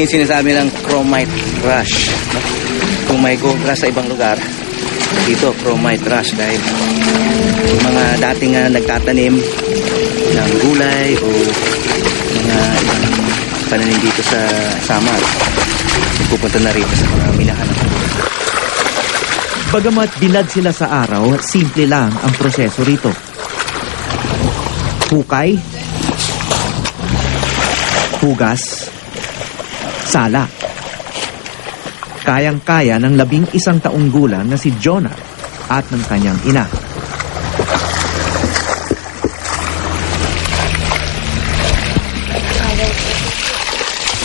yung sinasabi ng chromite rush. Kung may gold rush sa ibang lugar, dito chromite rush dahil yung mga dating nagtatanim ng gulay o mga ibang pananim dito sa Samar, pupunta na rito sa mga minahan ng gulay. Bagamat bilad sila sa araw, simple lang ang proseso rito. Hukay, hugas, sala. Kayang-kaya ng 11 taong gulang na si Jonah at ng kanyang ina.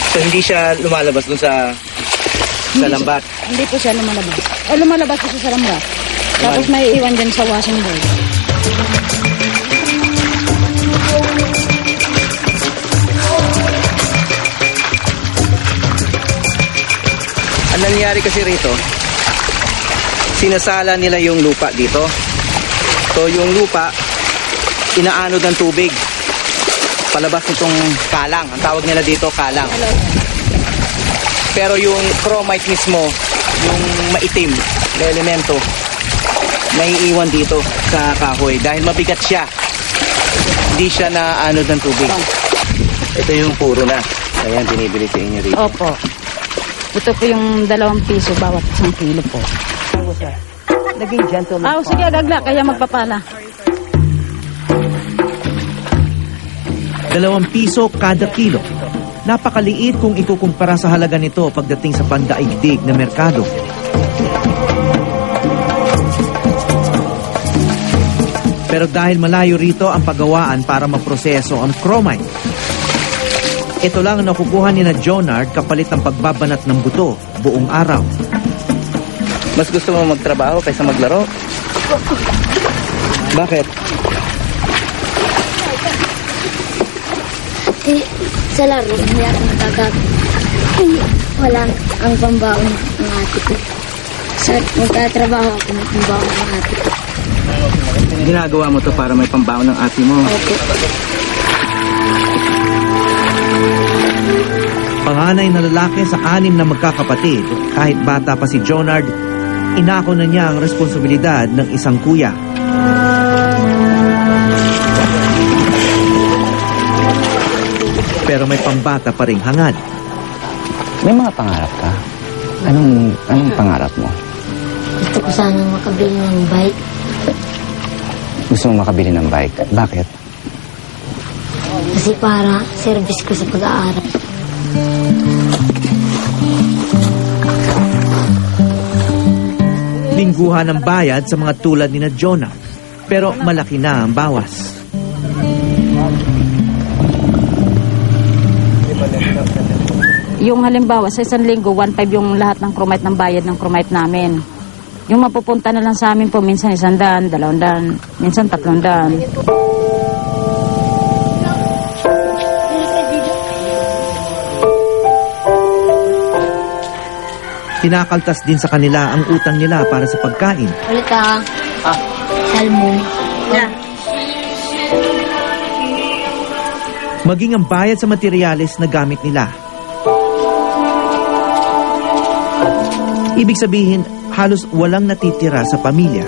So hindi siya lumalabas dun sa lambat? Hindi po siya lumalabas. Lumalabas po siya sa lambat. Tapos may iwan dyan sa washing board. Ang nangyari kasi rito, sinasala nila yung lupa dito. So yung lupa, inaanod ng tubig. Palabas nitong kalang. Ang tawag nila dito, kalang. Pero yung chromite mismo, yung maitim na elemento, naiiwan dito sa kahoy. Dahil mabigat siya, hindi siya naanod ng tubig. Ito yung puro na. Ayan, binibili sa inyo rito. Opo. Ito po yung 2 piso bawat 1 kilo po. Naging gentleman. Sige, agagla. Kaya magpapala. 2 piso kada kilo. Napakaliit kung ikukumpara sa halaga nito pagdating sa pandaigdig na merkado. Pero dahil malayo rito ang paggawaan para maproseso ang chromite, ito lang ang nakukuha ni na Jonard kapalit ng pagbabanat ng buto buong araw. Mas gusto mo magtrabaho kaysa maglaro? Bakit? Sa laro, hindi ako nagagabi. Wala ang pambaon ng ate ko. Sa magtatrabaho ako, may pambaon ng ate ko. Ginagawa mo to para may pambaon ng ate mo? Opo. Panganay na lalaki sa 6 na magkakapatid, kahit bata pa si Jonard, inako na niya ang responsibilidad ng isang kuya. Pero may pambata pa ring hangad. May mga pangarap ka? Anong pangarap mo? Gusto ko sana makabili ng bike. Gusto mo makabili ng bike? Bakit? Kasi para service ko sa pag-aaral. Lingguhan ng bayad sa mga tulad ni na Jonah. Pero malaki na ang bawas. Yung halimbawa, sa 1 linggo, 1.5 yung lahat ng chromite ng bayad ng chromite namin. Yung mapupunta na lang sa amin po, minsan 100, 200, minsan 300. Tinakaltas din sa kanila ang utang nila para sa pagkain. Ulit salmon. Maging ang bayad sa materyales na gamit nila. Ibig sabihin, halos walang natitira sa pamilya.